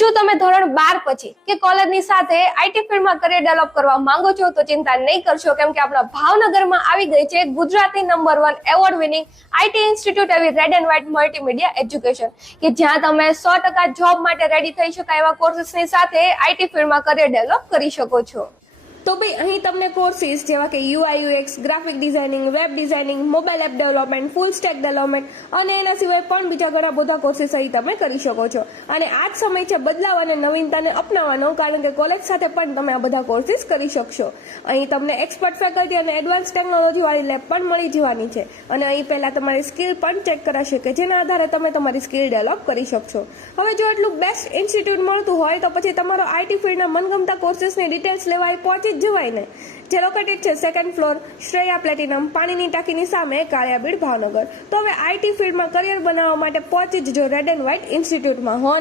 શું તમે ધોરણ 12 પછી કે કોલેજની સાથે આઈટી ફિલ્ડમાં કરિયર ડેવલપ કરવા માંગો છો તો ચિંતા નહીં કરશો, કેમ કે આપણા ભાવનગરમાં આવી ગઈ છે ગુજરાતની number 1 award winning IT institute એવી red and white multimedia education કે જ્યાં તમે 100% જોબ માટે રેડી થઈ શકાય એવા કોર્સીસની સાથે આઈટી ફિલ્ડમાં કરિયર ડેવલપ કરી શકો છો। તો ભાઈ અહીં તમને કોર્સીસ જેવા કે UI UX, graphic designing, web designing, mobile app development, full stack development અને એના સિવાય પણ બીજા ઘણા બધા કોર્સીસ અહીં તમે કરી શકો છો। અને આ જ સમય છે બદલાવ અને નવીનતાને અપનાવવાનો, કારણ કે કોલેજ સાથે પણ તમે આ બધા કોર્સીસ કરી શકશો। અહીં તમને એક્સપર્ટ ફેકલ્ટી અને એડવાન્સ ટેકનોલોજી વાળી લેબ પણ મળી જવાની છે અને અહીં પહેલા તમારી સ્કિલ પણ ચેક કરાશે કે જેના આધારે તમે તમારી સ્કિલ ડેવલપ કરી શકશો। હવે જો એટલું બેસ્ટ ઇન્સ્ટિટ્યૂટ મળતું હોય તો પછી તમારો આઈટી ફિલ્ડના મનગમતા કોર્સીસની ડિટેલ્સ લેવા પહોંચી જવાય ને। જે લોકેટેડ છે 2nd ફ્લોર શ્રેયા પ્લેટિનમ, પાણીની ટાંકીની સામે, કાળિયાબીડ, ભાવનગર। તો હવે આઈટી ફિલ્ડમાં કરિયર બનાવવા માટે પહોંચી જજો રેડ એન્ડ વ્હાઇટ ઇન્સ્ટિટ્યૂટમાં।